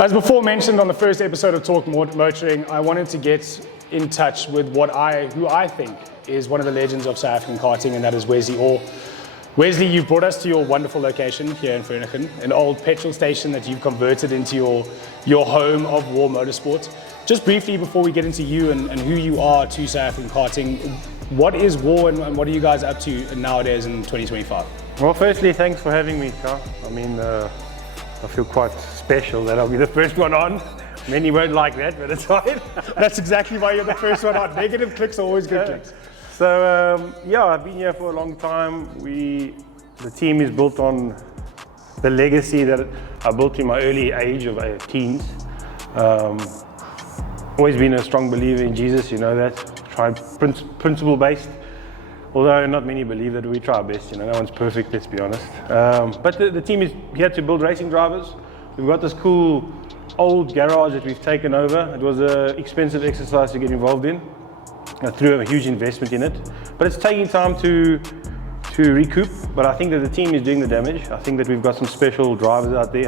As before mentioned on the first episode of Talk Motoring, I wanted to get in touch with who I think is one of the legends of South African karting, and that is Wesley Orr. Wesley, you've brought us to your wonderful location here in Vereeniging, an old petrol station that you've converted into your home of Wor Motorsport. Just briefly, before we get into you and who you are to South African karting, what is Wor and what are you guys up to nowadays in 2025? Well, firstly, thanks for having me, Carl. I mean, I feel quite special that I'll be the first one on. Many won't like that, but it's fine. That's exactly why you're the first one on. Negative clicks are always good clicks. So, yeah, I've been here for a long time. The team is built on the legacy that I built in my early age of teens. Always been a strong believer in Jesus, you know that. Principle-based. Although not many believe that, we try our best, you know, no one's perfect, let's be honest. But the team is here to build racing drivers. We've got this cool old garage that we've taken over. It was an expensive exercise to get involved in. I threw a huge investment in it. But it's taking time to recoup, but I think that the team is doing the damage. I think that we've got some special drivers out there,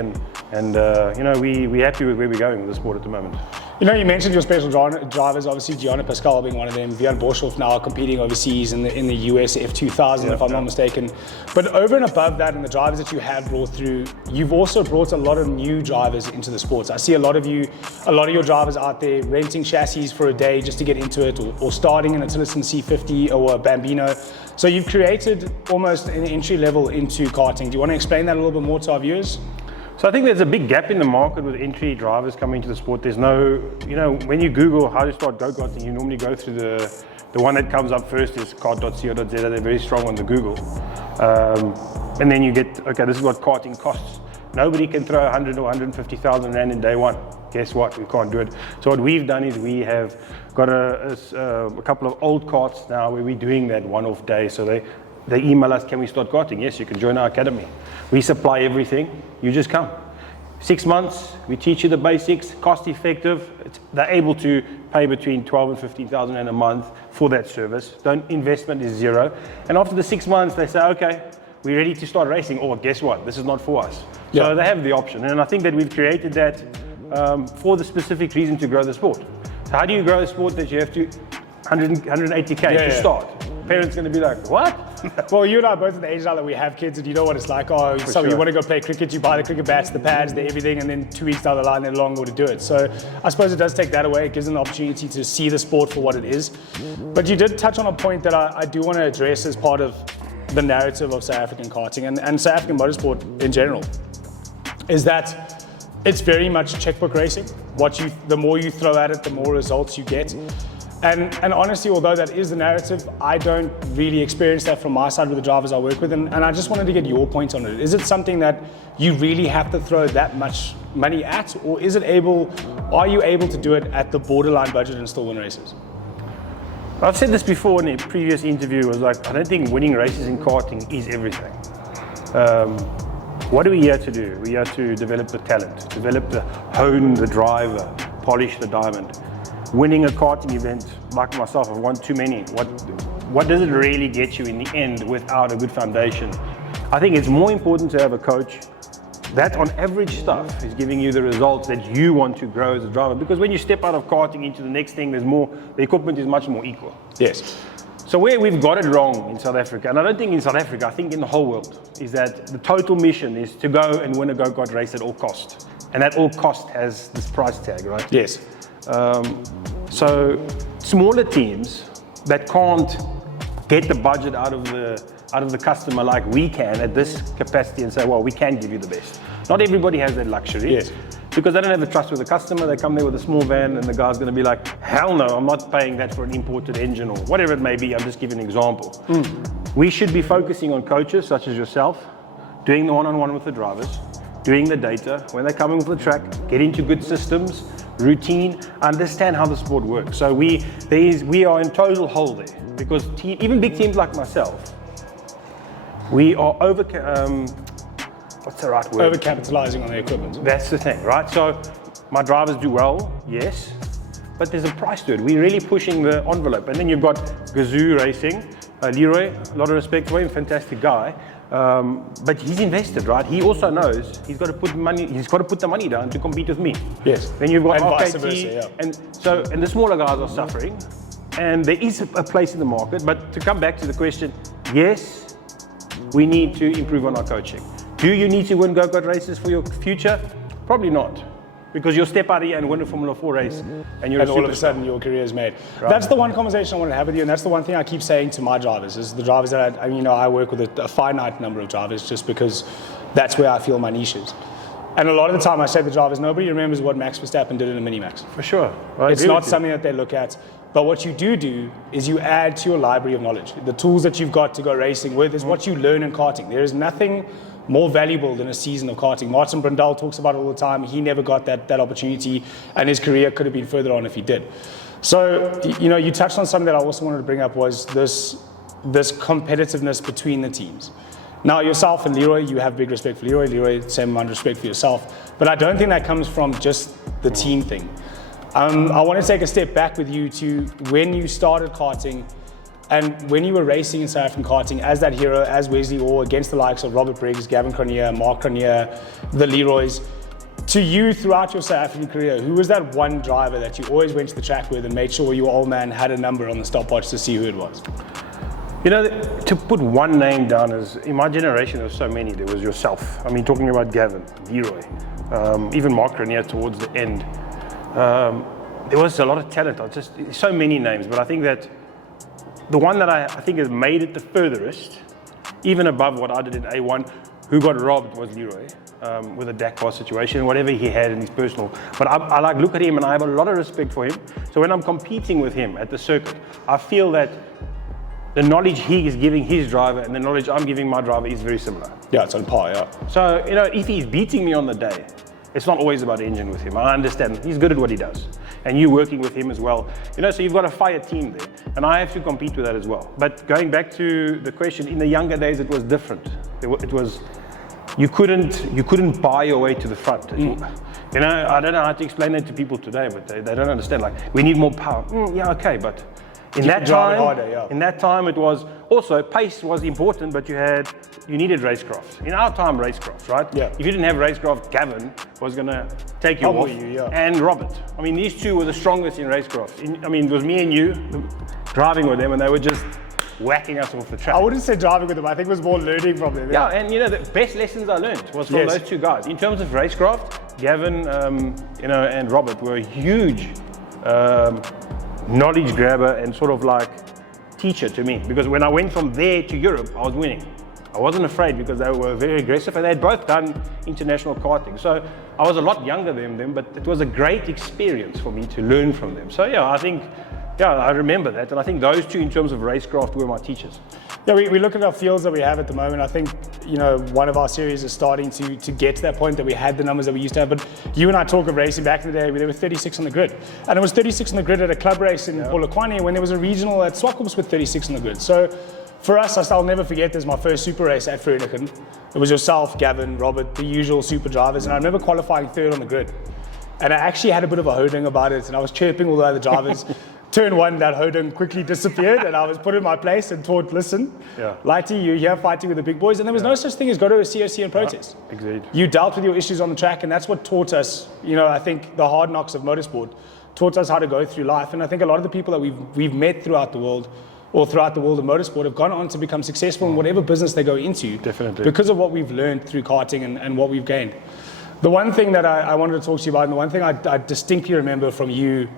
and you know, we're happy with where we're going with the sport at the moment. You know, you mentioned your special drivers, obviously Giovanni Pascal being one of them, Björn Borshoff now competing overseas in the US F2000, if I'm not mistaken. But over and above that, and the drivers that you have brought through, you've also brought a lot of new drivers into the sports. I see a lot of your drivers out there renting chassis for a day just to get into it, or starting in a Tillotson C50 or a Bambino. So you've created almost an entry level into karting. Do you want to explain that a little bit more to our viewers? So I think there's a big gap in the market with entry drivers coming into the sport. There's no, you know, when you Google how to start go-karting, you normally go through the one that comes up first is kart.co.za. They're very strong on the Google. And then you get, okay, this is what karting costs. Nobody can throw 100 or 150,000 Rand in day one. Guess what? We can't do it. So what we've done is we have got a couple of old karts now where we're doing that one-off day. So they email us, can we start karting? Yes, you can join our academy. We supply everything, you just come. 6 months, we teach you the basics, cost effective. They're able to pay between 12 and 15,000 Rand a month for that service. Investment is zero. And after the 6 months, they say, okay, we're ready to start racing, or guess what, this is not for us. Yeah. So they have the option. And I think that we've created that for the specific reason to grow the sport. So how do you grow a sport that you have to 180K to start? Parents going to be like, what? Well, you and I are both at the age now that we have kids, and you know what it's like. Oh, so you want to go play cricket, you buy the cricket bats, the pads, the everything, and then 2 weeks down the line, they're longer to do it. So I suppose it does take that away. It gives them an opportunity to see the sport for what it is. But you did touch on a point that I do want to address as part of the narrative of South African karting and South African motorsport in general, is that it's very much checkbook racing. The more you throw at it, the more results you get. And honestly, although that is the narrative, I don't really experience that from my side with the drivers I work with, and I just wanted to get your point on it. Is it something that you really have to throw that much money at, or are you able to do it at the borderline budget and still win races? I've said this before in a previous interview, was like, I don't think winning races in karting is everything. What are we here to do? We're here to develop the talent, hone the driver, polish the diamond. Winning a karting event, like myself, I've won too many. What does it really get you in the end without a good foundation? I think it's more important to have a coach that on average stuff is giving you the results that you want to grow as a driver. Because when you step out of karting into the next thing, the equipment is much more equal. Yes. So where we've got it wrong in South Africa, and I don't think in South Africa, I think in the whole world, is that the total mission is to go and win a go-kart race at all cost. And that all cost has this price tag, right? Yes. So smaller teams that can't get the budget out of the customer like we can at this capacity and say, well, we can give you the best. Not everybody has that luxury. Yes. Because they don't have the trust with the customer. They come there with a small van and the guy's going to be like, hell no, I'm not paying that for an imported engine or whatever it may be. I'm just giving an example. We should be focusing on coaches such as yourself, doing the one-on-one with the drivers, doing the data, when they're coming with the track, get into good systems, routine, understand how the sport works. So we are in total hole there, because even big teams like myself, we are what's the right word? Overcapitalizing on the equipment. That's the thing, right? So my drivers do well, yes, but there's a price to it. We're really pushing the envelope. And then you've got Gazoo Racing, Leroy, a lot of respect for him, fantastic guy. But he's invested, right? He also knows he's got to put the money down to compete with me. Yes. Then you've got and vice RKT, versa, yeah. and the smaller guys are suffering, and there is a place in the market. But to come back to the question, yes, we need to improve on our coaching. Do you need to win go-kart races for your future? Probably not. Because you'll step out here and win a Formula 4 race, and you're all of a sudden your career is made. Right. That's the one conversation I want to have with you, and that's the one thing I keep saying to my drivers, is the drivers that I work with a finite number of drivers just because that's where I feel my niche is. And a lot of the time I say to the drivers, nobody remembers what Max Verstappen did in a Mini-Max. For sure. It's not something that they look at. But what you do is you add to your library of knowledge. The tools that you've got to go racing with is what you learn in karting. There is nothing more valuable than a season of karting. Martin Brundle talks about it all the time. He never got that opportunity, and his career could have been further on if he did. So, you touched on something that I also wanted to bring up, was this competitiveness between the teams. Now, yourself and Leroy, you have big respect for Leroy. Leroy, same amount of respect for yourself. But I don't think that comes from just the team thing. I want to take a step back with you to when you started karting, and when you were racing in South African karting as that hero, as Wesley Orr, against the likes of Robert Briggs, Gavin Cronje, Mark Cronje, the Leroys, to you throughout your South African career, who was that one driver that you always went to the track with and made sure your old man had a number on the stopwatch to see who it was? To put one name down, is in my generation there were so many. There was yourself. I mean, talking about Gavin, Leroy, even Mark Cronje towards the end. There was a lot of talent. Just so many names, but I think that the one that I think has made it the furthest, even above what I did in A1, who got robbed, was Leroy, with a Dakar situation, whatever he had in his personal. But I look at him and I have a lot of respect for him. So when I'm competing with him at the circuit, I feel that the knowledge he is giving his driver and the knowledge I'm giving my driver is very similar. Yeah, it's on par, yeah. So, if he's beating me on the day, it's not always about engine with him. I understand. He's good at what he does. And you working with him as well. So you've got a fire team there. And I have to compete with that as well. But going back to the question, in the younger days, it was different. It was, you couldn't buy your way to the front. I don't know how to explain that to people today, but they don't understand. Like, we need more power. Yeah, okay, but in that time, it was also pace was important, but you needed racecraft. In our time, racecraft, right? Yeah. If you didn't have racecraft, Gavin was going to take you off, and Robert. I mean, these two were the strongest in racecraft. It was me and you driving with them, and they were just whacking us off the track. I wouldn't say driving with them. I think it was more learning from them. Yeah, and the best lessons I learned was from those two guys. In terms of racecraft, Gavin, and Robert were huge. Knowledge grabber and sort of like teacher to me, because when I went from there to Europe, I was winning. I wasn't afraid because they were very aggressive and they had both done international karting. So I was a lot younger than them, but it was a great experience for me to learn from them. So I remember that, and I think those two in terms of racecraft were my teachers. Yeah, we look at our fields that we have at the moment. I think, one of our series is starting to get to that point that we had the numbers that we used to have. But you and I talk of racing back in the day, there were 36 on the grid. And it was 36 on the grid at a club race in Polokwane when there was a regional at Swakopmund with 36 on the grid. So for us, I'll never forget, there's my first super race at Vereeniging. It was yourself, Gavin, Robert, the usual super drivers. And I remember qualifying third on the grid. And I actually had a bit of a holding about it, and I was chirping all the other drivers. Turn one, that holding quickly disappeared, and I was put in my place and taught, listen, Lighty, you're here fighting with the big boys. And there was no such thing as go to a COC and protest. Exactly. You dealt with your issues on the track, and that's what taught us, I think the hard knocks of motorsport taught us how to go through life. And I think a lot of the people that we've met throughout the world, or throughout the world of motorsport, have gone on to become successful in whatever business they go into. Definitely. Because of what we've learned through karting and what we've gained. The one thing that I wanted to talk to you about, and the one thing I distinctly remember from you,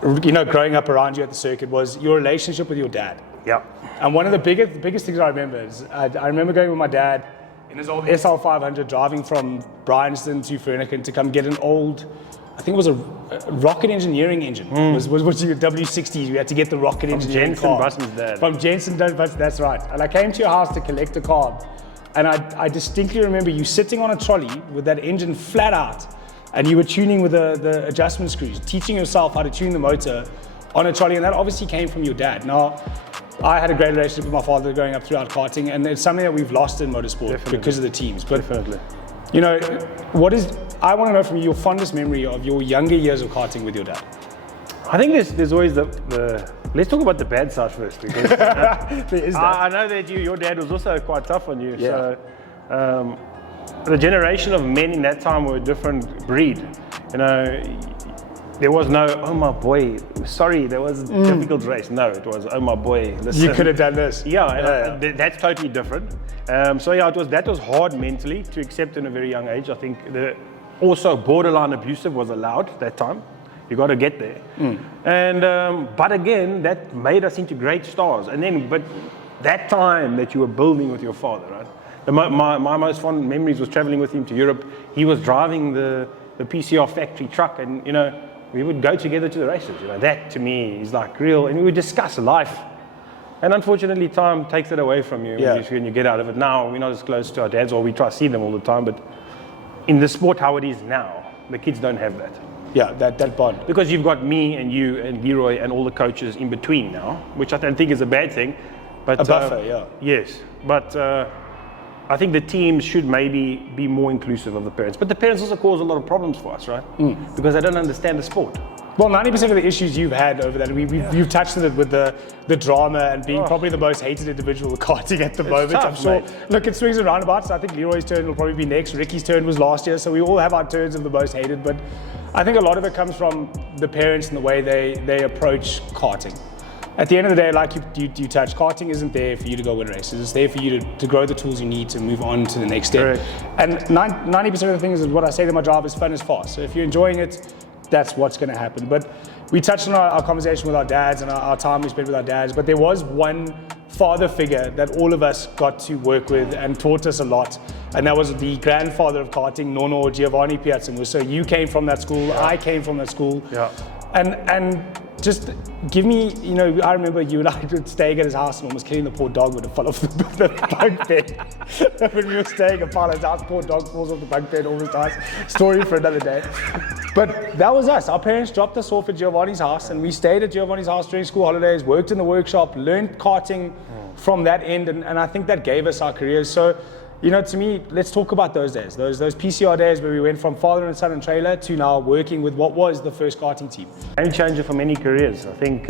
growing up around you at the circuit, was your relationship with your dad. Yeah. And one of the biggest things I remember is I remember going with my dad in his old SL500, driving from Bryanston to Vereeniging to come get an old, I think it was a rocket engineering engine. Was your W60s? We had to get the rocket engineering car. Button's dad. From Jensen Button's, that's right. And I came to your house to collect a carb, and I distinctly remember you sitting on a trolley with that engine flat out, and you were tuning with the adjustment screws, teaching yourself how to tune the motor on a trolley, and that obviously came from your dad. Now, I had a great relationship with my father growing up throughout karting, and it's something that we've lost in motorsport because of the teams. But definitely. I want to know from you your fondest memory of your younger years of karting with your dad. I think there's always the Let's talk about the bad side first, because There is that. I know that your dad was also quite tough on you. So the generation of men in that time were a different breed. You know, there was no, oh my boy, sorry, there was a difficult race. No, it was, oh my boy, listen. You could have done this. That's totally different. That was hard mentally to accept in a very young age. I think also borderline abusive was allowed that time. You got to get there. But again, that made us into great stars. But that time that you were building with your father, right? My most fond memories was traveling with him to Europe. He was driving the PCR factory truck, and you know, we would go together to the races. You know, that to me is like real, and we would discuss life. And unfortunately, time takes it away from you when you get out of it. Now we're not as close to our dads, or we try to see them all the time. But in the sport, how it is now, the kids don't have that. Yeah, that bond. Because you've got me and you and Leroy and all the coaches in between now, which I don't think is a bad thing. But a buffer, Yes, but I think the teams should maybe be more inclusive of the parents. But the parents also cause a lot of problems for us, right? Because they don't understand the sport. Well, 90% of the issues you've had over that, you've touched on it with the drama and being probably the most hated individual with karting at the moment. Tough, I'm sure. mate. Look, it swings and roundabouts. I think Leroy's turn will probably be next. Ricky's turn was last year, so we all have our turns of the most hated. But I think a lot of it comes from the parents and the way they approach karting. At the end of the day, like you touched, karting isn't there for you to go win races. It's there for you to grow the tools you need to move on to the next step. Correct. And 90% of the things is what I say to my drivers, fun is fast. So if you're enjoying it, that's what's going to happen. But we touched on our conversation with our dads and our time we spent with our dads, but there was one father figure that all of us got to work with and taught us a lot, and that was the grandfather of karting, Nono Giovanni Piazzamo. So you came from that school, I came from that school, and just give me, you know, I remember you and I were staying at his house and almost killing the poor dog when it fell off the bunk bed. When we were staying at Paula's house, poor dog falls off the bunk bed, almost dies. Story for another day. But that was us. Our parents dropped us off at Giovanni's house, and we stayed at Giovanni's house during school holidays, worked in the workshop, learned karting from that end, and I think that gave us our careers. So, you know, to me, let's talk about those days, those PCR days where we went from father and son and trailer to now working with what was the first karting team. Game changer for many careers. I think,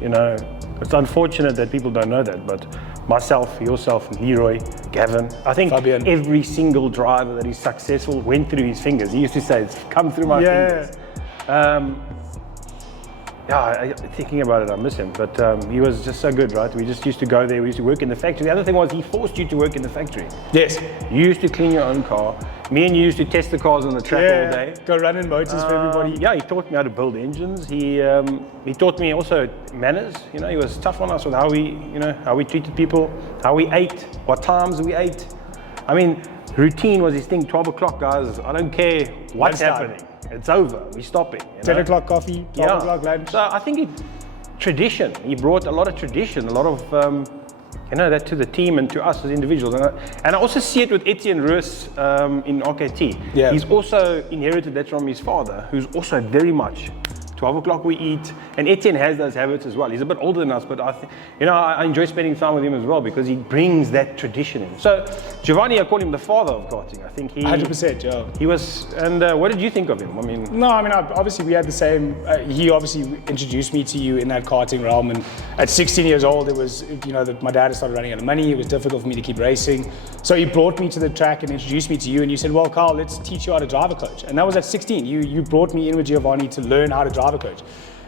you know, it's unfortunate that people don't know that, but myself, yourself, Leroy, Gavin, I think Fabian. Every single driver that is successful went through his fingers. He used to say, it's come through my fingers. Thinking about it, I miss him, but he was just so good, right? We just used to go there, we used to work in the factory. The other thing was he forced you to work in the factory. Yes. You used to clean your own car. Me and you used to test the cars on the track all day. Go running motors for everybody. Yeah, he taught me how to build engines. He taught me also manners. You know, he was tough on us with how we treated people, how we ate, what times we ate. I mean, routine was his thing. 12 o'clock, guys. I don't care what's happening. It's over. We're stopping. 10 o'clock coffee, 12 o'clock lunch. So I think tradition. He brought a lot of tradition, a lot of that to the team and to us as individuals. And I also see it with Etienne Roos in RKT. Yeah. He's also inherited that from his father, who's also very much 12 o'clock we eat, and Etienne has those habits as well. He's a bit older than us, but I enjoy spending time with him as well because he brings that tradition in. So Giovanni, I call him the father of karting. I think he 100%, yeah. He was. And what did you think of him? Obviously we had the same. He obviously introduced me to you in that karting realm, and at 16 years old, it was my dad had started running out of money. It was difficult for me to keep racing, so he brought me to the track and introduced me to you, and you said, "Well, Carl, let's teach you how to drive a coach." And that was at 16. You brought me in with Giovanni to learn how to drive a coach.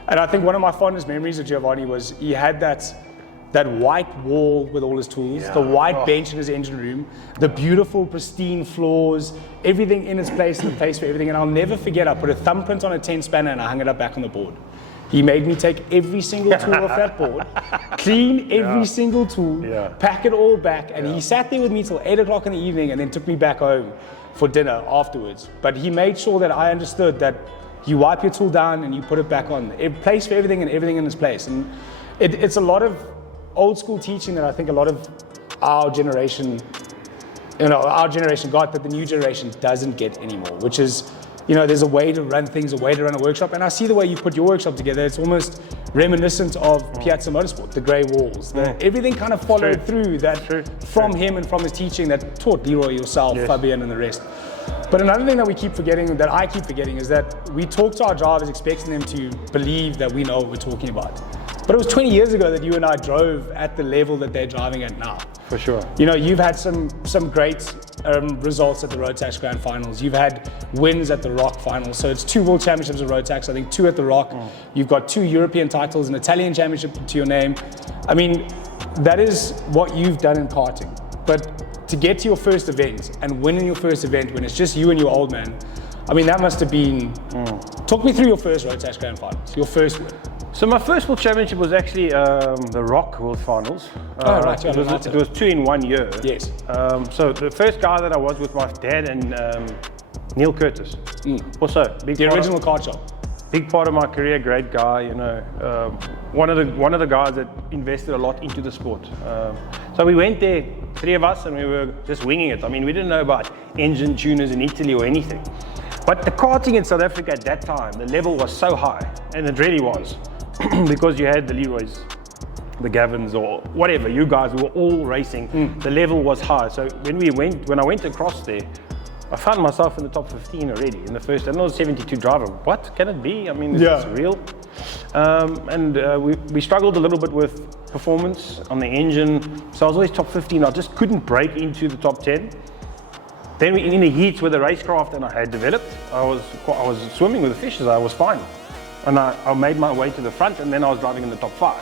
And I think one of my fondest memories of Giovanni was he had that white wall with all his tools, the white bench in his engine room, the beautiful pristine floors, everything in its place and the place for everything. And I'll never forget, I put a thumbprint on a 10 spanner and I hung it up back on the board. He made me take every single tool off that board, clean every single tool, pack it all back, and he sat there with me till 8 o'clock in the evening and then took me back home for dinner afterwards. But he made sure that I understood that you wipe your tool down and you put it back on. A place for everything and everything in its place. And it's a lot of old school teaching that I think a lot of our generation got that the new generation doesn't get anymore, which is, there's a way to run things, a way to run a workshop. And I see the way you put your workshop together. It's almost reminiscent of Piazza Motorsport, the grey walls. Everything kind of followed through that from him and from his teaching that taught Leroy, yourself, Fabian, and the rest. But another thing that I keep forgetting is that we talk to our drivers expecting them to believe that we know what we're talking about. But it was 20 years ago that you and I drove at the level that they're driving at now. For sure. You know, you've had some great results at the Rotax Grand Finals. You've had wins at the Rock Finals. So it's 2 World Championships at Rotax, I think 2 at the Rock. You've got 2 European titles, an Italian Championship to your name. I mean, that is what you've done in karting. But to get to your first event and win in your first event when it's just you and your old man, I mean, that must have been... Talk me through your first Rotax Grand Finals, your first win. So my first World Championship was actually the Rock World Finals. Right, yeah, it was 2 in 1 year. Yes. So the first guy that I was with my dad and Neil Curtis. Also, the original kart shop. Big part of my career, great guy, you know. One of the guys that invested a lot into the sport. So we went there, 3 of us, and we were just winging it. I mean, we didn't know about engine tuners in Italy or anything. But the karting in South Africa at that time, the level was so high, and it really was. Because you had the Leroys, the Gavins, or whatever, you guys were all racing. The level was high. So when I went across there, I found myself in the top 15 already in the first, and I was 72 driver. What can it be? I mean, is this real? We struggled a little bit with performance on the engine. So I was always top 15. I just couldn't break into the top 10. Then in the heats with the racecraft and I had developed, I was swimming with the fishes. I was fine. And I made my way to the front, and then I was driving in the top 5.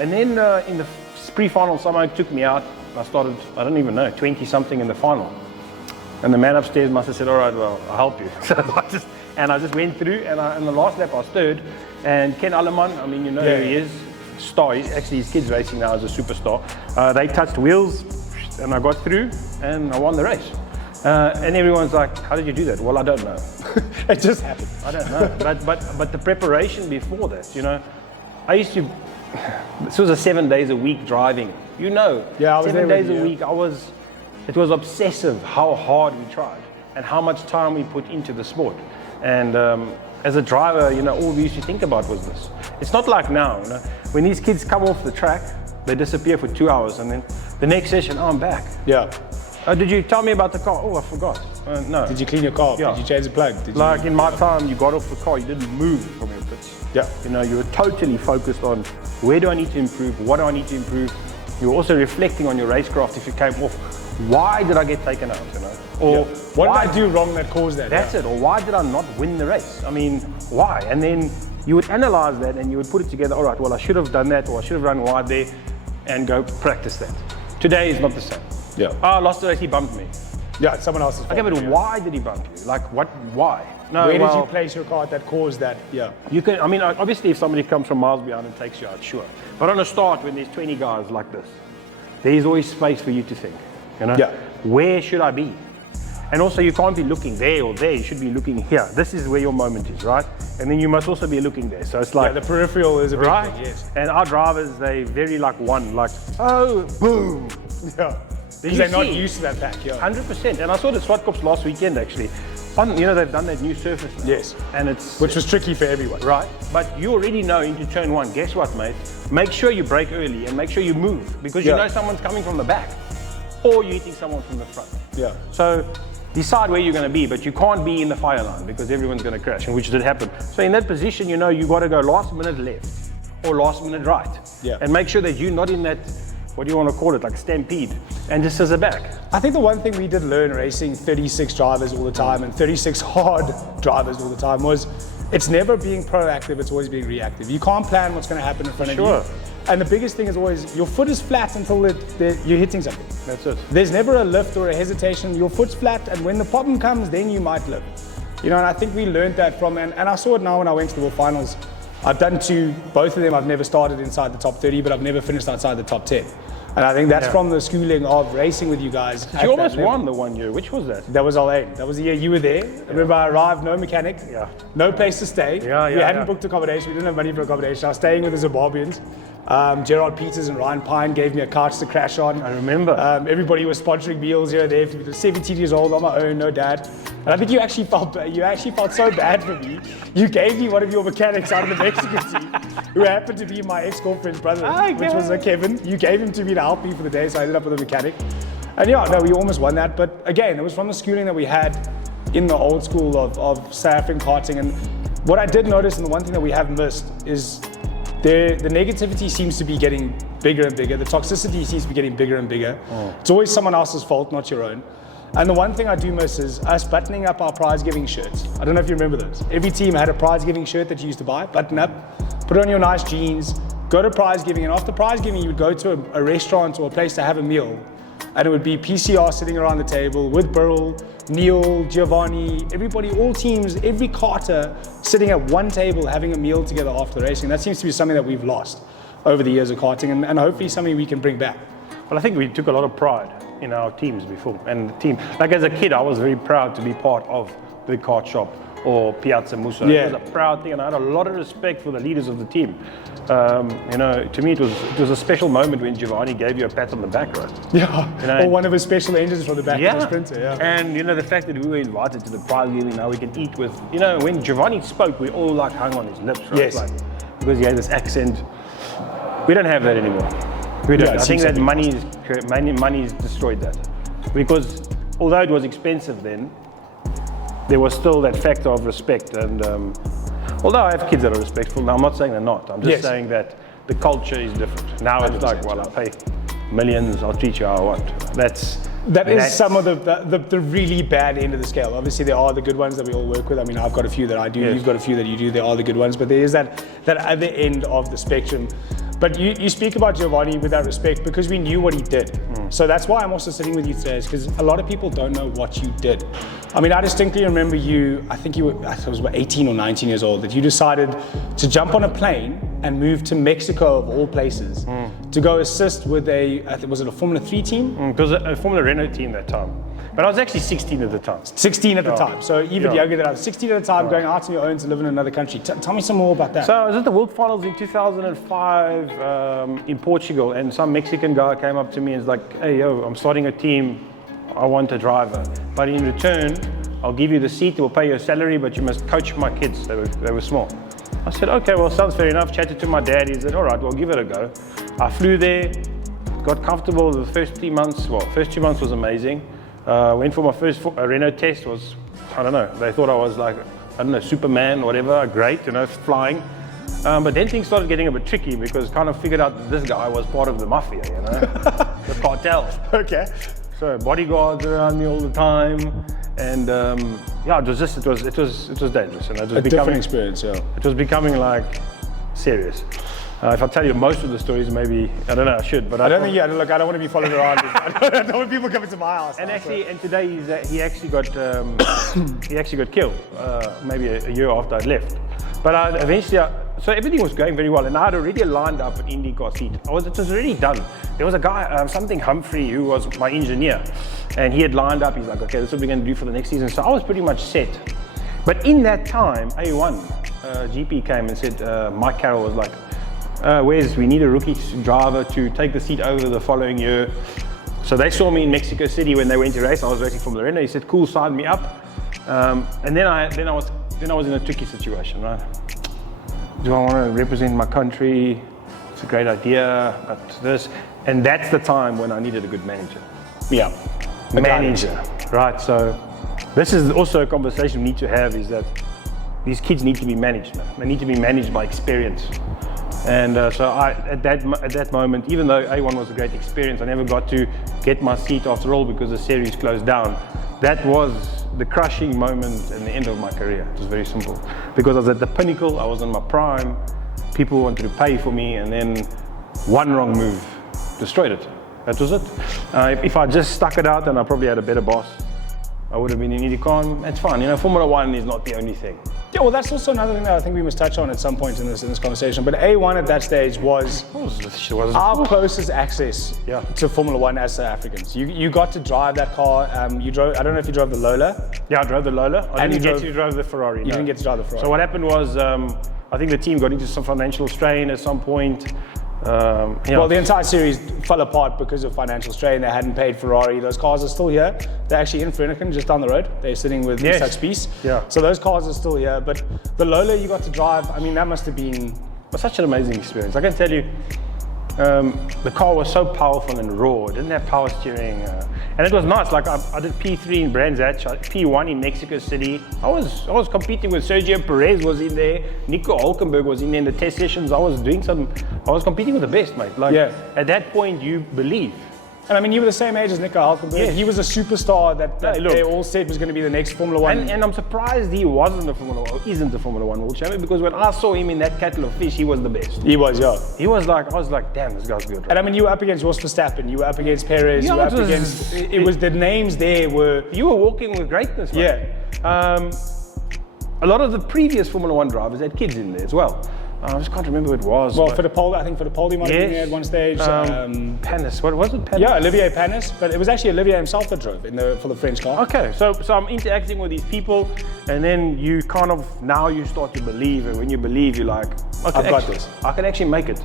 And then in the pre-final, someone took me out. I started, I don't even know, 20-something in the final. And the man upstairs must have said, all right, well, I'll help you. So I just went through, and in the last lap I was 3rd. And Ken Alleman, I mean, you know who he is, star. Actually, his kid's racing now as a superstar. They touched wheels, and I got through, and I won the race. And everyone's like, how did you do that? Well, I don't know. It just happened. I don't know. But the preparation before that, you know, I used to, this was a 7 days a week driving, you know. Yeah, I was 7 days with you. a week. It was obsessive how hard we tried and how much time we put into the sport. And as a driver, you know, all we used to think about was this. It's not like now, you know, when these kids come off the track, they disappear for 2 hours, and then the next session, oh, I'm back. Yeah. Did you tell me about the car? Oh, I forgot. No. Did you clean your car? Yeah. Did you change the plug? Like in my time, you got off the car, you didn't move from your pits. Yeah. You know, you were totally focused on where do I need to improve, what do I need to improve. You were also reflecting on your racecraft if you came off. Why did I get taken out, you know? Or what did I do wrong that caused that? That's it. Or why did I not win the race? I mean, why? And then you would analyze that and you would put it together. All right, well, I should have done that, or I should have run wide there, and go practice that. Today is not the same. Yeah. Oh, I lost the race, he bumped me. Yeah, someone else's fault. Okay, but why did he bump you? Like, what? Why? No, where did you place your car that caused that? Yeah. You can. I mean, obviously, if somebody comes from miles behind and takes you out, sure. But on a start, when there's 20 guys like this, there is always space for you to think. You know. Yeah. Where should I be? And also, you can't be looking there or there. You should be looking here. This is where your moment is, right? And then you must also be looking there. So it's like the peripheral is a big right. thing, yes. And our drivers, they very like oh, boom. Yeah. Did you they're not see? used to that pack, yeah. 100%. And I saw the Swartkops last weekend actually. You know, they've done that new surface now. Yes. And it's which was tricky for everyone. Right. But you already know into turn 1, guess what, mate? Make sure you brake early and make sure you move, because you know someone's coming from the back or you're hitting someone from the front. Yeah. So decide where you're going to be, but you can't be in the fire line because everyone's going to crash, and which did happen. So in that position, you know, you got to go last minute left or last minute right. Yeah. And make sure that you're not in that, what do you want to call it, like stampede, and just scissor back. I think the one thing we did learn racing 36 drivers all the time and 36 hard drivers all the time was it's never being proactive, it's always being reactive. You can't plan what's going to happen in front of you. And the biggest thing is always your foot is flat until you're hitting something. That's it. There's never a lift or a hesitation. Your foot's flat, and when the problem comes, then you might lift. You know, and I think we learned that from, and I saw it now when I went to the World Finals. I've done 2, both of them I've never started inside the top 30, but I've never finished outside the top 10. And I think that's from the schooling of racing with you guys. You almost won the 1 year. Which was that? That was our aim. That was the year you were there. I remember I arrived, no mechanic, no place to stay. We hadn't booked accommodation. We didn't have money for accommodation. I was staying with the Zimbabweans. Gerard Peters and Ryan Pine gave me a couch to crash on. I remember. Everybody was sponsoring meals here and there. I was 17 years old on my own, no dad. And I think you actually felt so bad for me. You gave me one of your mechanics out of the Mexican team, who happened to be my ex-girlfriend's brother, which was Kevin. You gave him to me to help me for the day, so I ended up with a mechanic. And we almost won that. But again, it was from the schooling that we had in the old school of South African karting. And what I did notice, and the one thing that we have missed, is the negativity seems to be getting bigger and bigger. The toxicity seems to be getting bigger and bigger. It's always someone else's fault, not your own. And the one thing I do miss is us buttoning up our prize-giving shirts. I don't know if you remember those. Every team had a prize-giving shirt that you used to buy, button up, put on your nice jeans, go to prize-giving, and after prize-giving, you would go to a restaurant or a place to have a meal, and it would be PCR sitting around the table with Burl, Neil, Giovanni, everybody, all teams, every carter sitting at one table having a meal together after the racing. That seems to be something that we've lost over the years of karting, and hopefully something we can bring back. Well, I think we took a lot of pride in our teams before, and the team, like as a kid, I was very proud to be part of the kart shop or Piazza Musa. Yeah. It was a proud thing, and I had a lot of respect for the leaders of the team. You know, to me, it was a special moment when Giovanni gave you a pat on the back, right? Yeah, you know, or one of his special engines from the back of the Sprinter. Yeah, and you know, the fact that we were invited to the prize giving, now we can eat with, you know, when Giovanni spoke, we all like hung on his lips, right? Yes. Like, because he had this accent. We don't have that anymore. We don't. Yeah, I think that money's destroyed that. Because although it was expensive then, there was still that factor of respect. And although I have kids that are respectful, now I'm not saying they're not. I'm just saying that the culture is different. Now it's like, well, I pay millions, I'll treat you how I want. That is some of the really bad end of the scale. Obviously, there are the good ones that we all work with. I mean, I've got a few that I do, you've got a few that you do, there are the good ones, but there is that other end of the spectrum. But you speak about Giovanni with that respect because we knew what he did. So that's why I'm also sitting with you today, is because a lot of people don't know what you did. I mean, I distinctly remember you, I think it was about 18 or 19 years old, that you decided to jump on a plane and move to Mexico of all places to go assist with was it a Formula 3 team? It was a Formula Renault team that time. But I was actually 16 at the time. 16 at the time, so even younger than I was. 16 at the time, going out on your own to live in another country. Tell me some more about that. So I was at the World Finals in 2005 in Portugal, and some Mexican guy came up to me and was like, hey, yo, I'm starting a team, I want a driver. But in return, I'll give you the seat, we'll pay your salary, but you must coach my kids, they were small. I said, okay, well, sounds fair enough. Chatted to my dad, he said, all right, well, give it a go. I flew there, got comfortable the first 3 months. Well, first 2 months was amazing. Went for my first Renault test, was, I don't know, they thought I was like, I don't know, Superman or whatever, great, you know, flying. But then things started getting a bit tricky because kind of figured out that this guy was part of the mafia, you know, the cartel. Okay. So bodyguards around me all the time, and yeah, it was dangerous, and it was a different experience. Yeah, it was becoming like serious. If I tell you most of the stories, maybe I don't know. I should, but I don't think. Yeah, look, I don't want to be followed around. I don't want people coming to my house. And today he actually got killed. Maybe a year after I'd left. But eventually, so everything was going very well, and I had already lined up an IndyCar seat. It was already done. There was a guy, something Humphrey, who was my engineer, and he had lined up. He's like, okay, this is what we're going to do for the next season. So I was pretty much set. But in that time, A1 GP came and said, Mike Carroll was like, we need a rookie driver to take the seat over the following year. So they saw me in Mexico City when they went to race. I was racing Formula Renault. He said, cool, sign me up. And then I was in a tricky situation, right? Do I want to represent my country? It's a great idea, but this. And that's the time when I needed a good manager. Yeah. Manager, right? So this is also a conversation we need to have, is that these kids need to be managed, man. They need to be managed by experience. And so at that moment, even though A1 was a great experience, I never got to get my seat after all because the series closed down. That was the crushing moment and the end of my career. It was very simple. Because I was at the pinnacle, I was in my prime, people wanted to pay for me, and then one wrong move destroyed it. That was it. If I just stuck it out, then I probably had a better boss. I would have been in IndyCar. It's fine, you know, Formula One is not the only thing. Yeah, well, that's also another thing that I think we must touch on at some point in this conversation. But A1 at that stage was our closest access to Formula One as South Africans. You got to drive that car. You drove. I don't know if you drove the Lola. Yeah, I drove the Lola. I didn't get to drive the Ferrari. You didn't get to drive the Ferrari. So what happened was, I think the team got into some financial strain at some point. Well, the entire series fell apart because of financial strain. They hadn't paid Ferrari. Those cars are still here. They're actually in Freniken, just down the road. They're sitting with Such Peace. Yeah. So those cars are still here. But the Lola you got to drive, I mean, that must have been such an amazing experience. I can tell you, the car was so powerful and raw. It didn't have power steering, and it was nice. Like I did P3 in Brands Hatch, P1 in Mexico City. I was competing with Sergio Perez was in there, Nico Hulkenberg was in there in the test sessions. I was competing with the best, mate. Like at that point, you believe. And I mean, you were the same age as Nico Hulkenberg. Yes. He was a superstar that they all said was going to be the next Formula One. And I'm surprised he wasn't a Formula One, or isn't a Formula One world champion, because when I saw him in that kettle of fish, he was the best. He was, yeah. He was like, I was like, damn, this guy's good. Right? And I mean, you were up against Jos Verstappen, you were up against Perez, you were up against. It was the names there were. You were walking with greatness, man. Yeah. A lot of the previous Formula One drivers had kids in there as well. I just can't remember who it was. Well, for the pole, I think for the pole, he might have been there at one stage. Panis, what was it? Panis? Yeah, Olivier Panis, but it was actually Olivier himself that drove for the French car. Okay, so I'm interacting with these people, and then you kind of, now you start to believe, and when you believe, you're like, okay, I've got this. I can actually make it.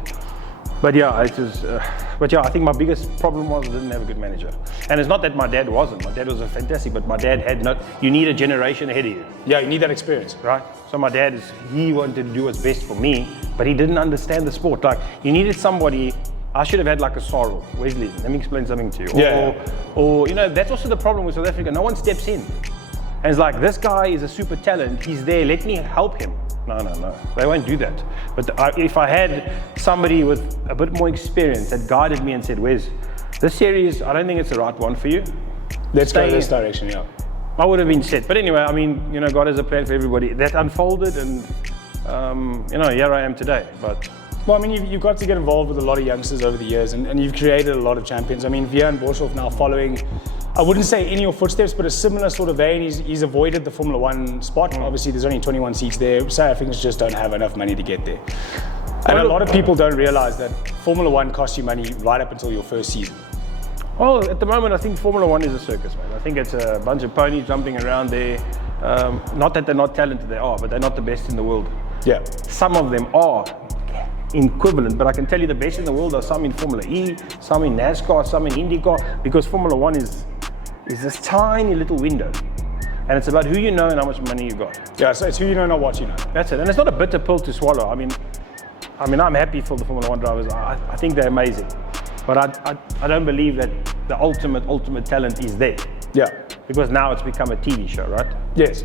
But yeah, I think my biggest problem was I didn't have a good manager. And it's not that my dad wasn't. My dad was a fantastic, but my dad had not. You need a generation ahead of you. Yeah, you need that experience. Right? So my dad, he wanted to do what's best for me, but he didn't understand the sport. Like, you needed somebody. I should have had like a Sorrel, Wesley. Let me explain something to you. Or that's also the problem with South Africa. No one steps in. And it's like, this guy is a super talent. He's there. Let me help him. No. They won't do that. But if I had somebody with a bit more experience that guided me and said, Wes, this series, I don't think it's the right one for you. Let's go this direction, yeah. I would have been set. But anyway, I mean, God has a plan for everybody. That unfolded, and here I am today. But well, I mean, you've got to get involved with a lot of youngsters over the years, and you've created a lot of champions. I mean, Björn Borshoff now following, I wouldn't say in your footsteps, but a similar sort of vein. He's avoided the Formula One spot. Obviously, there's only 21 seats there. South Africans just don't have enough money to get there. And a lot of people don't realize that Formula One costs you money right up until your first season. Well, at the moment, I think Formula One is a circus, man. I think it's a bunch of ponies jumping around there. Not that they're not talented, they are, but they're not the best in the world. Yeah. Some of them are equivalent, but I can tell you the best in the world are some in Formula E, some in NASCAR, some in IndyCar, because Formula One is this tiny little window. And it's about who you know and how much money you got. Yeah, so it's who you know, not what you know. That's it. And it's not a bitter pill to swallow. I mean, I'm happy for the Formula One drivers. I think they're amazing. But I don't believe that the ultimate talent is there. Yeah. Because now it's become a TV show, right? Yes.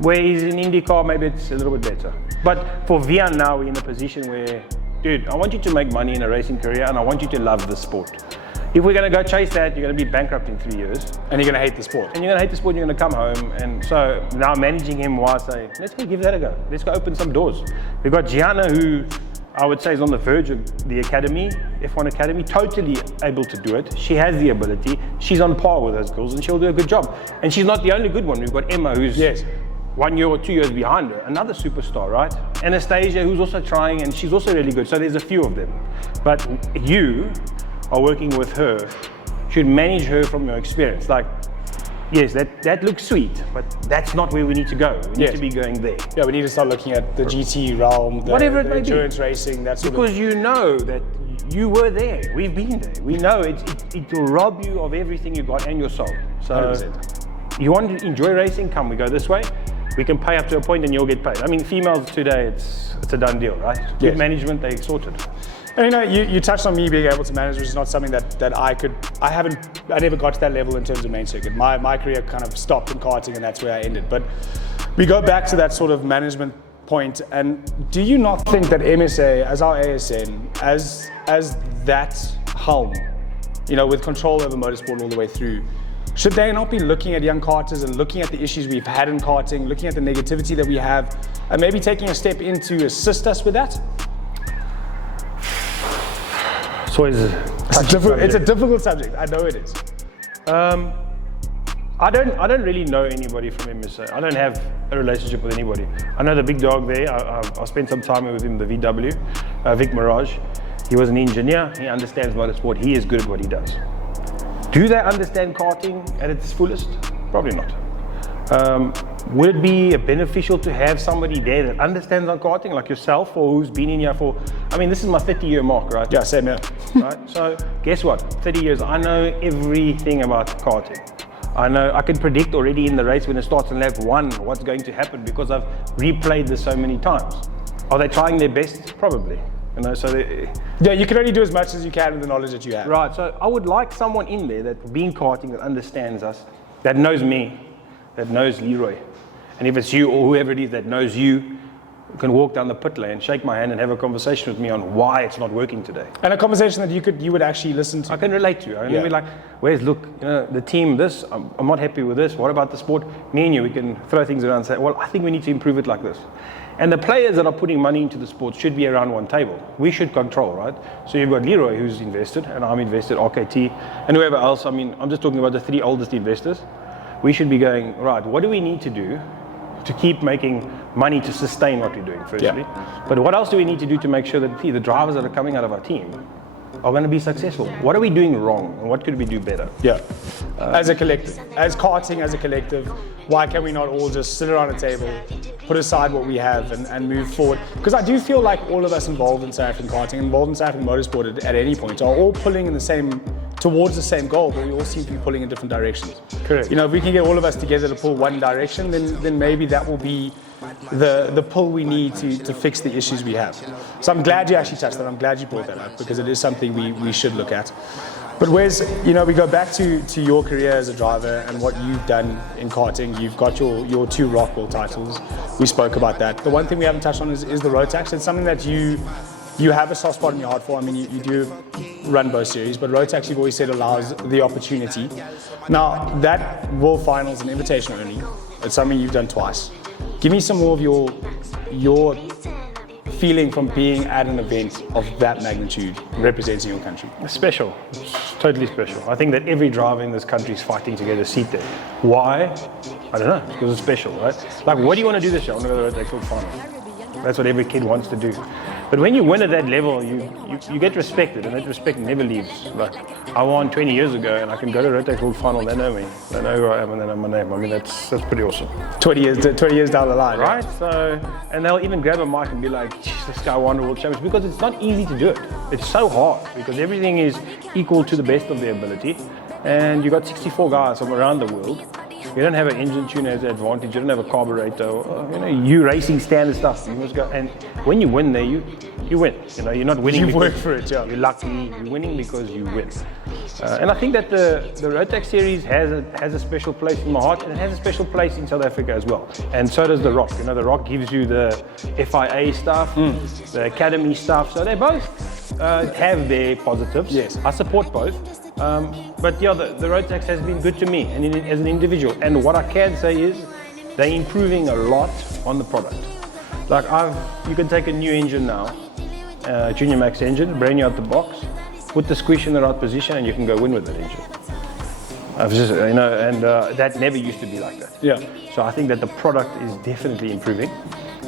Where he's in IndyCar, maybe it's a little bit better. But for Vian now, we're in a position where, dude, I want you to make money in a racing career, and I want you to love the sport. If we're going to go chase that, you're going to be bankrupt in 3 years. And you're going to hate the sport. And you're going to hate the sport, and you're going to come home. And so now managing him while saying, let's go give that a go. Let's go open some doors. We've got Gianna, who I would say is on the verge of the academy, F1 Academy, totally able to do it. She has the ability. She's on par with those girls, and she'll do a good job. And she's not the only good one. We've got Emma, who's 1 year or 2 years behind her, another superstar, right? Anastasia, who's also trying, and she's also really good. So there's a few of them. But you are working with her, should manage her from your experience. Like, yes, that looks sweet, but that's not where we need to go. We need to be going there. Yeah, we need to start looking at the GT realm, whatever it may endurance racing, that sort because you know that you were there. We've been there. We know it will rob you of everything you got and your soul. So 100%. You want to enjoy racing? Come, we go this way. We can pay up to a point and you'll get paid. I mean, females today, it's a done deal, right? Good management, they sorted. And you touched on me being able to manage, which is not something that I never got to that level in terms of main circuit. My career kind of stopped in karting, and that's where I ended. But we go back to that sort of management point, and do you not think that MSA, as our ASN, as that helm, with control over motorsport all the way through, should they not be looking at young karters and looking at the issues we've had in karting, looking at the negativity that we have, and maybe taking a step in to assist us with that? It's a difficult subject. I know it is. I don't really know anybody from MSA. I don't have a relationship with anybody. I know the big dog there. I spent some time with him, the VW, Vic Mirage. He was an engineer. He understands motorsport. He is good at what he does. Do they understand karting at its fullest? Probably not. Would it be beneficial to have somebody there that understands on karting, like yourself, or who's been in here for, this is my 30-year mark, right? Yeah, same here. Right? So guess what? 30 years, I know everything about karting. I can predict already in the race when it starts in lap 1 what's going to happen because I've replayed this so many times. Are they trying their best? Probably. You know, so yeah, you can only do as much as you can with the knowledge that you have. right. So I would like someone in there that been karting, that understands us, that knows me, that knows Leroy, and if it's you or whoever it is that knows you, can walk down the pit lane, shake my hand, and have a conversation with me on why it's not working today. And a conversation that you would actually listen to. I can relate to. I can be like, where's look, you know, the team, this, I'm not happy with this. What about the sport? Me and you, we can throw things around and say, well, I think we need to improve it like this. And the players that are putting money into the sport should be around one table. We should control, right? So you've got Leroy, who's invested, and I'm invested, RKT, and whoever else. I mean, I'm just talking about the 3 oldest investors. We should be going, right, what do we need to do to keep making money to sustain what we're doing, firstly? But what else do we need to do to make sure that the drivers that are coming out of our team are going to be successful? What are we doing wrong, and what could we do better? Yeah. As a collective, as karting as a collective, why can we not all just sit around a table, put aside what we have, and move forward? Because I do feel like all of us involved in South African karting, involved in South African motorsport at any point, are all pulling towards the same goal, but we all seem to be pulling in different directions. Correct. You know, if we can get all of us together to pull one direction, then maybe that will be the pull we need to fix the issues we have. So I'm glad you actually touched that. I'm glad you brought that up, because it is something we should look at. But Wes, you know, we go back to your career as a driver and what you've done in karting. You've got your 2 Rock World titles. We spoke about that. The one thing we haven't touched on is the Rotax. It's something that you have a soft spot in your heart for. I mean, you do run both series, but Rotax, you've always said, allows the opportunity. Now, that World Finals and invitation only, it's something you've done twice. Give me some more of your feeling from being at an event of that magnitude, representing your country. It's special. It's totally special. I think that every driver in this country is fighting to get a seat there. Why? I don't know. Because it's special, right? Like, what do you want to do this year? I want to go to the Rotax World Final. That's what every kid wants to do. But when you win at that level, you get respected, and that respect never leaves. Like, I won 20 years ago, and I can go to Rotax World Final. They know me. They know who I am, and they know my name. I mean, that's pretty awesome. 20 years down the line, right? So, and they'll even grab a mic and be like, "This guy won the world championship," because it's not easy to do it. It's so hard because everything is equal to the best of their ability, and you got 64 guys from around the world. You don't have an engine tuner as an advantage. You don't have a carburetor. You know, you racing standard stuff. You must go, and when you win there, you win. You know, you're not winning. You work for it. Yeah. You're lucky. You're winning because you win. And I think that the Rotax series has a special place in my heart, and it has a special place in South Africa as well. And so does the Rock. You know, the Rock gives you the FIA stuff, the Academy stuff. So they both have their positives. Yes, I support both. But yeah, the Rotax has been good to me and as an individual. And what I can say is they're improving a lot on the product. Like you can take a new engine now, Junior Max engine, brand new out the box, put the squish in the right position, and you can go win with that engine. That never used to be like that. Yeah. So I think that the product is definitely improving.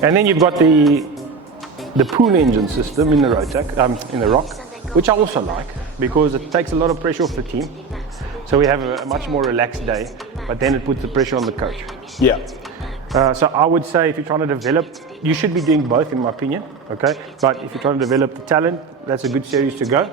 And then you've got the pool engine system in the Rotax, in the Rock, which I also like because it takes a lot of pressure off the team. So we have a much more relaxed day, but then it puts the pressure on the coach. Yeah. So I would say if you're trying to develop, you should be doing both in my opinion, okay? But if you're trying to develop the talent, that's a good series to go.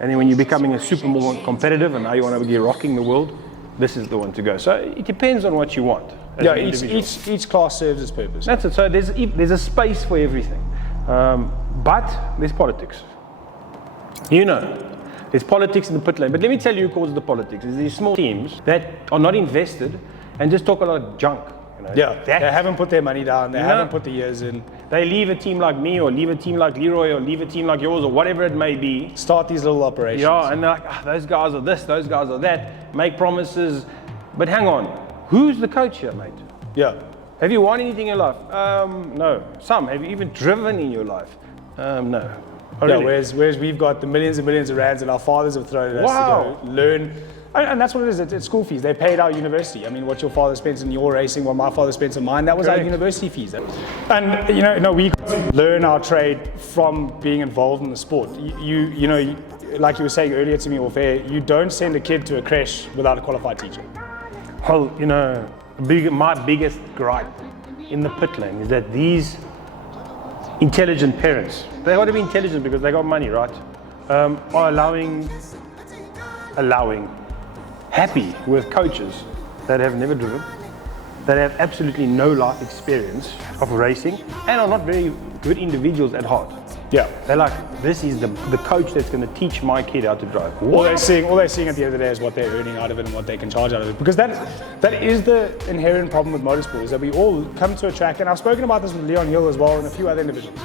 And then when you're becoming a super more competitive and now you want to be rocking the world, this is the one to go. So it depends on what you want. Yeah, each class serves its purpose. That's it. So there's a space for everything. But there's politics. You know, there's politics in the pit lane. But let me tell you who causes the politics. There's these small teams that are not invested and just talk a lot of junk. You know, yeah, they haven't put their money down. They haven't put the years in. They leave a team like me or leave a team like Leroy or leave a team like yours or whatever it may be. Start these little operations. Yeah, and they're like, those guys are this, those guys are that. Make promises. But hang on, who's the coach here, mate? Yeah. Have you won anything in your life? No. Some. Have you even driven in your life? No. Oh, yeah, really? whereas we've got the millions and millions of rands that our fathers have thrown at us to go learn. And that's what it is. It's school fees. They paid our university. I mean, what your father spent in your racing, what my father spent on mine, that was Correct. Our university fees. And we learn our trade from being involved in the sport. You know, like you were saying earlier to me off air, you don't send a kid to a creche without a qualified teacher. Well, you know, my biggest gripe in the pit lane is that these intelligent parents, they got to be intelligent because they got money, right? Are allowing, happy with coaches that have never driven, that have absolutely no life experience of racing and are not very good individuals at heart. Yeah. They're like, this is the coach that's going to teach my kid how to drive. All they're seeing at the end of the day is what they're earning out of it and what they can charge out of it. Because that is the inherent problem with motorsport, is that we all come to a track, and I've spoken about this with Leon Hill as well and a few other individuals.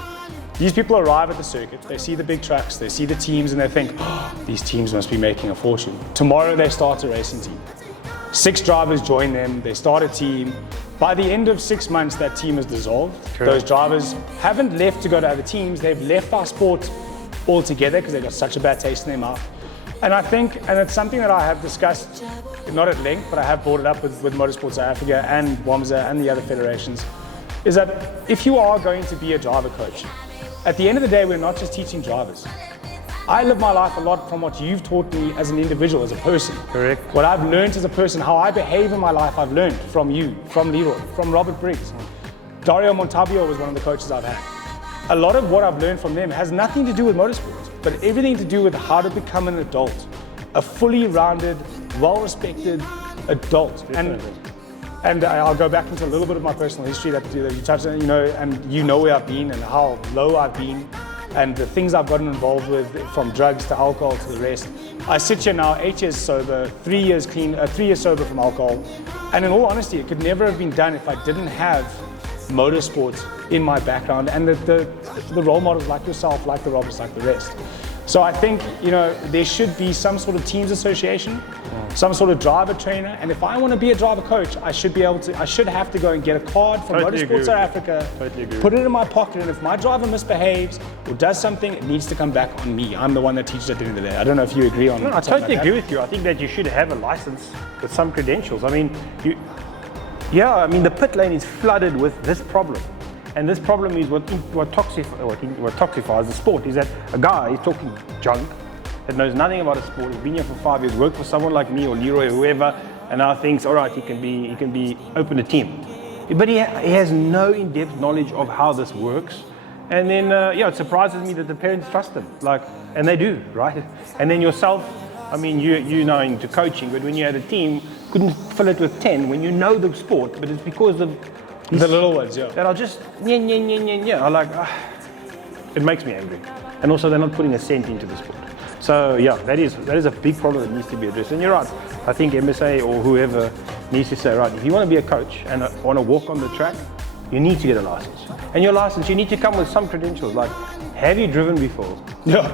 These people arrive at the circuit, they see the big trucks, they see the teams, and they think, oh, these teams must be making a fortune. Tomorrow they start a racing team. 6 drivers join them, they start a team. By the end of 6 months, that team is dissolved. Correct. Those drivers haven't left to go to other teams, they've left our sport altogether because they've got such a bad taste in their mouth. And I think, and it's something that I have discussed, not at length, but I have brought it up with Motorsport South Africa and WAMSA and the other federations, is that if you are going to be a driver coach, at the end of the day, we're not just teaching drivers. I live my life a lot from what you've taught me as an individual, as a person. Correct. What I've learned as a person, how I behave in my life, I've learned from you, from Leroy, from Robert Briggs. Dario Montabio was one of the coaches I've had. A lot of what I've learned from them has nothing to do with motorsports, but everything to do with how to become an adult, a fully rounded, well-respected adult. And I'll go back into a little bit of my personal history that you touched on, and you know where I've been and how low I've been and the things I've gotten involved with, from drugs to alcohol to the rest. I sit here now 8 years sober, 3 years clean, 3 years sober from alcohol. And in all honesty, it could never have been done if I didn't have motorsport in my background and the role models like yourself, like the Roberts, like the rest. So I think, there should be some sort of teams association, some sort of driver trainer, and if I want to be a driver coach, I should have to go and get a card from Motorsport South Africa, put it in my pocket, and if my driver misbehaves or does something, it needs to come back on me. I'm the one that teaches at the end of the day. I don't know if you agree on that. No, I totally agree with you. I think that you should have a license with some credentials. I mean, the pit lane is flooded with this problem. And this problem is what toxifies the sport, is that a guy is talking junk that knows nothing about a sport, has been here for 5 years, worked for someone like me or Leroy or whoever, and now thinks, all right, he can be open a team. But he has no in-depth knowledge of how this works. And then, it surprises me that the parents trust him, and they do, right? And then yourself, you know into coaching, but when you had a team, couldn't fill it with 10 when you know the sport, but it's because of the little ones, yeah. That are just, it makes me angry. And also they're not putting a cent into the sport. So that is a big problem that needs to be addressed. And you're right, I think MSA or whoever needs to say, right, if you want to be a coach and want to walk on the track, you need to get a license. And your license, you need to come with some credentials, like, have you driven before? Yeah.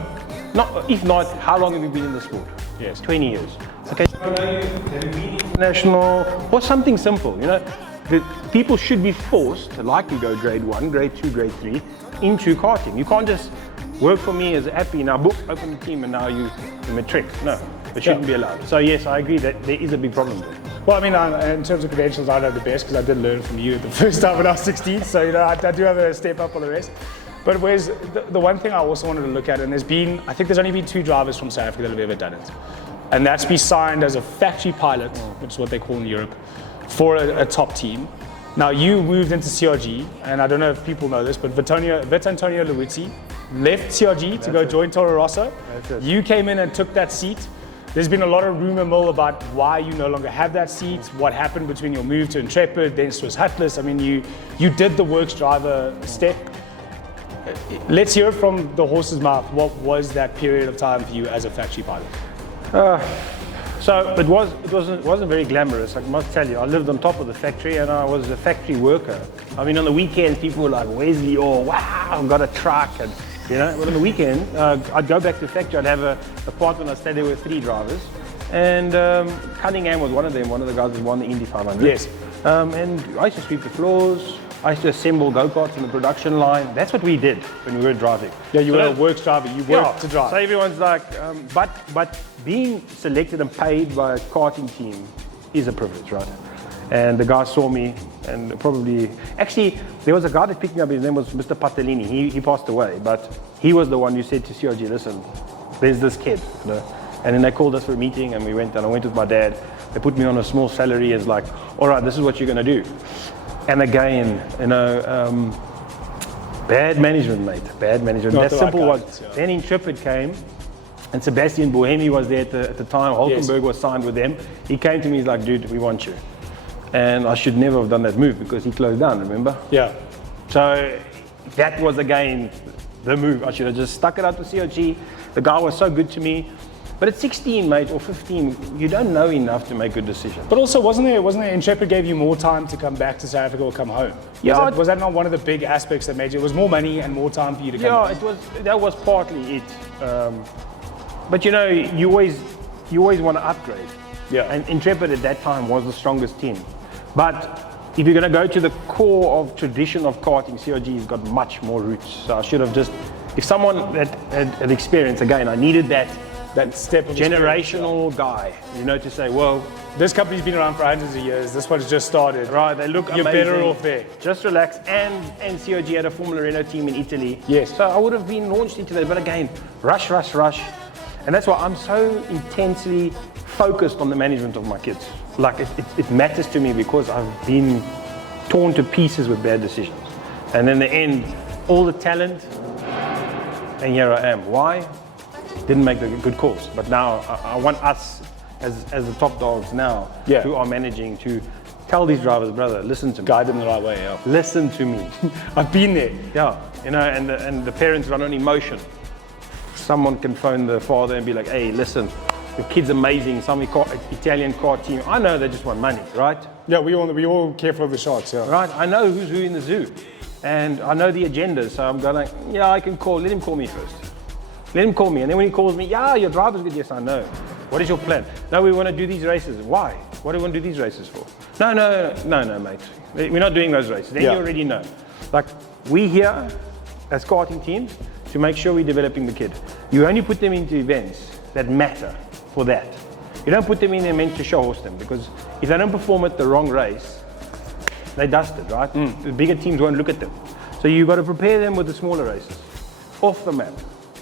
If not, how long have you been in the sport? Yes. 20 years. Okay, have you been international? Or something simple, The people should be forced, like you go grade 1, grade 2, grade 3, into karting. You can't just work for me as Appy, now book, open the team, and now you're matric. No, it shouldn't be allowed. So yes, I agree that there is a big problem there. Well, in terms of credentials, I know the best because I did learn from you the first time when I was 16. So, I do have a step up on the rest. But whereas the one thing I also wanted to look at, and I think there's only been 2 drivers from South Africa that have ever done it. And that's be signed as a factory pilot, which is what they call in Europe, for a top team. Now you moved into CRG, and I don't know if people know this, but Vitantonio Luizzi left CRG to go join Toro Rosso. You came in and took that seat. There's been a lot of rumor mill about why you no longer have that seat, what happened between your move to Intrepid, then Swiss Hutless. You did the works driver step. Let's hear from the horse's mouth. What was that period of time for you as a factory pilot? So it wasn't very glamorous, I must tell you. I lived on top of the factory and I was a factory worker. On the weekends, people were like, Wesley Orr, wow, I've got a truck. And, but on the weekend, I'd go back to the factory, I'd have an apartment, I'd stay there with 3 drivers. And Cunningham was one of them, one of the guys that won the Indy 500. Yes. And I used to sweep the floors. I used to assemble go-karts in the production line. That's what we did when we were driving. Yeah, you were a works driver. You worked to drive. So everyone's like, but being selected and paid by a karting team is a privilege, right? And the guy saw me and actually, there was a guy that picked me up, his name was Mr. Patellini. He passed away, but he was the one who said to CRG, listen, there's this kid. And then they called us for a meeting and we went, and I went with my dad. They put me on a small salary as like, all right, this is what you're going to do. And again, bad management, mate. Bad management. That simple was. Then Intrepid came, and Sebastian Bohemi was there at the time. Hulkenberg was signed with them. He came to me, he's like, dude, we want you. and I should never have done that move because he closed down, remember? Yeah. So that was again the move. I should have just stuck it out to COG. The guy was so good to me. But at 16, mate, or 15, you don't know enough to make good decisions. But also, wasn't there Intrepid gave you more time to come back to South Africa or come home? Was that not one of the big aspects that made you? It was more money and more time for you to come back? Yeah, that was partly it. But you know, you always want to upgrade. Yeah. And Intrepid at that time was the strongest team. But if you're going to go to the core of tradition of karting, COG has got much more roots. So I should have just, if someone that had experience, again, I needed that step of generational guy, you know, to say, well, this company's been around for hundreds of years. This one's just started. Right, they look You're amazing. better off there. Just relax. And COG had a Formula Renault team in Italy. Yes. So I would have been launched into that. But again, rush. And that's why I'm so intensely focused on the management of my kids. Like it matters to me because I've been torn to pieces with bad decisions. And in the end, all the talent, and here I am. Why? Didn't make the good calls. But now I want us as the top dogs now who are managing to tell these drivers, brother, listen to me. Guide them the right way, yeah. Listen to me. I've been there. Yeah, you know, and the parents run on emotion. Someone can phone the father and be like, hey, listen, the kid's amazing, some Italian car team. I know they just want money, right? Yeah, we all careful of the sharks, yeah. Right, I know who's who in the zoo. And I know the agenda, so I'm going, I can call, let him call me first. Let him call me, and then when he calls me, your driver's good, yes, I know. What is your plan? No, we want to do these races. Why? What do we want to do these races for? No, mate. We're not doing those races. Then you already know. Like, we here, as karting teams, to make sure we're developing the kid. You only put them into events that matter for that. You don't put them in there meant to show horse them, because if they don't perform at the wrong race, they dusted, right? The bigger teams won't look at them. So you've got to prepare them with the smaller races, off the map.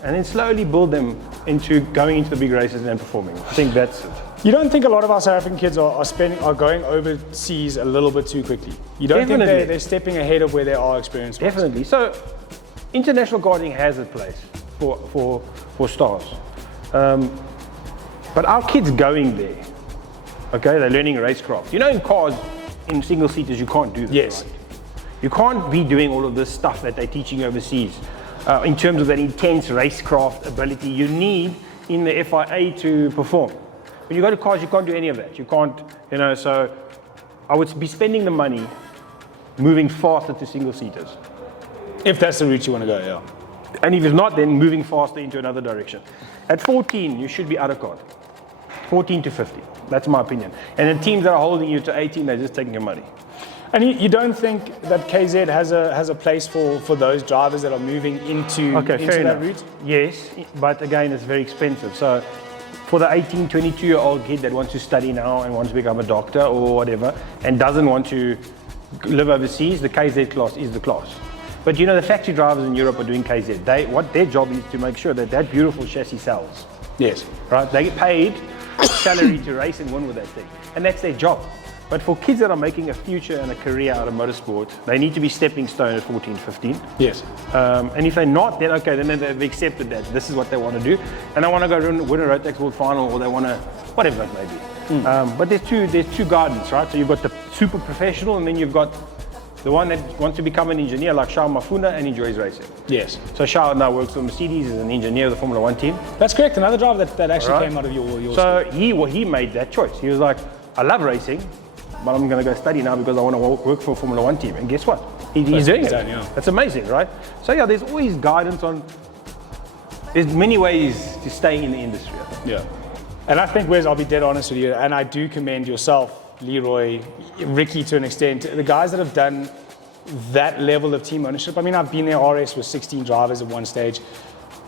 And then slowly build them into going into the big races and performing. I think that's it. You don't think a lot of our South African kids are going overseas a little bit too quickly? You don't think they're stepping ahead of where they are experienced? Definitely. So international karting has a place for stars. But our kids going there, okay, they're learning racecraft. You know, in cars, in single seaters, you can't do this. Yes. Right? You can't be doing all of this stuff that they're teaching overseas. In terms of that intense racecraft ability you need in the FIA to perform. When you go to cars, you can't do any of that. You can't, you know, so I would be spending the money moving faster to single seaters. If that's the route you want to go, yeah. And if it's not, then moving faster into another direction. At 14, you should be out of kart. 14 to 50, that's my opinion. And the teams that are holding you to 18, they're just taking your money. And you don't think that KZ has a place for those drivers that are moving into that route? Yes, but again, it's very expensive. So for the 18, 22-year-old kid that wants to study now and wants to become a doctor or whatever, and doesn't want to live overseas, the KZ class is the class. But you know, the factory drivers in Europe are doing KZ. What their job is to make sure that beautiful chassis sells. Yes. Right? They get paid salary to race and win with that thing. And that's their job. But for kids that are making a future and a career out of motorsport, they need to be stepping stone at 14, 15. Yes. And if they're not, then okay, then they've accepted that this is what they want to do. And they want to go win a Rotax World Final, or they want to, whatever it may be. But there's two gardens, right? So you've got the super professional, and then you've got the one that wants to become an engineer like Shao Mafuna and enjoys racing. Yes. So Shao now works for Mercedes as an engineer of the Formula 1 team. That's correct. Another driver that actually came out of your So he made that choice. He was like, I love racing, but I'm going to go study now because I want to work for a Formula 1 team. And guess what? He's doing it. That's amazing, right? So yeah, there's always guidance on, there's many ways to stay in the industry, I think. Yeah. And I think, Wes, I'll be dead honest with you, and I do commend yourself, Leroy, Ricky to an extent, the guys that have done that level of team ownership. I mean, I've been there, RS with 16 drivers at one stage.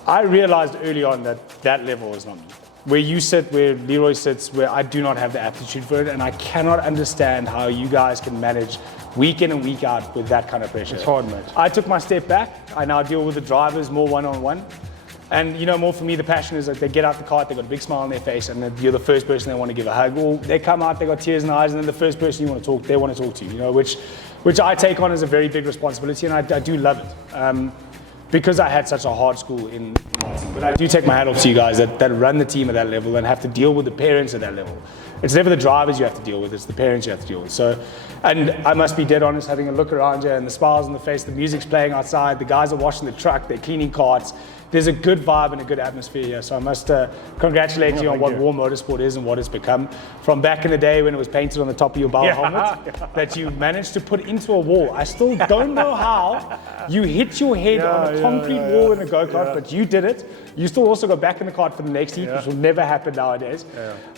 I realized early on that level is not me. Where you sit, where Leroy sits, where I do not have the aptitude for it, and I cannot understand how you guys can manage week in and week out with that kind of pressure. It's hard, mate. I took my step back. I now deal with the drivers more one-on-one. And you know, more for me, the passion is like they get out the cart, they got a big smile on their face, and you're the first person they want to give a hug. Or they come out, they got tears in their eyes, and then the first person you want to talk, they want to talk to you. You know, which I take on as a very big responsibility, and I do love it. Because I had such a hard school in Martin. But I do take my hat off to you guys that run the team at that level and have to deal with the parents at that level. It's never the drivers you have to deal with, it's the parents you have to deal with. So, and I must be dead honest, having a look around here and the smiles on the face, the music's playing outside, the guys are washing the truck, they're cleaning carts. There's a good vibe and a good atmosphere here. So I must congratulate you on what Wor Motorsport is and what it's become. From back in the day when it was painted on the top of your bow helmet, that you managed to put into a wall. I still don't know how you hit your head on a concrete wall in a go-kart, but you did it. You still also go back in the kart for the next heat, which will never happen nowadays.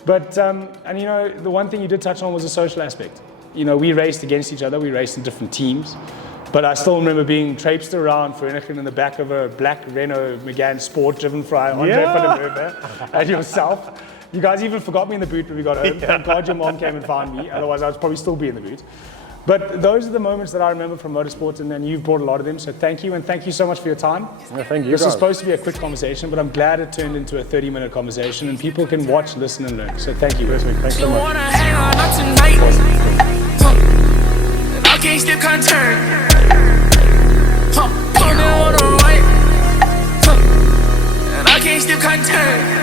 But, and you know, the one thing you did touch on was the social aspect. You know, we raced against each other, we raced in different teams. But I still remember being traipsed around for anything in the back of a black Renault Megane Sport driven by Andre van der Merwe and yourself. You guys even forgot me in the boot when we got home. Thank God your mom came and found me. Otherwise, I would probably still be in the boot. But those are the moments that I remember from motorsports, and you've brought a lot of them. So thank you, and thank you so much for your time. Thank you. This was supposed to be a quick conversation, but I'm glad it turned into a 30-minute conversation, and people can watch, listen, and learn. So thank you. Thanks so much. I can't still can't turn. On the right, and I can't still can't turn.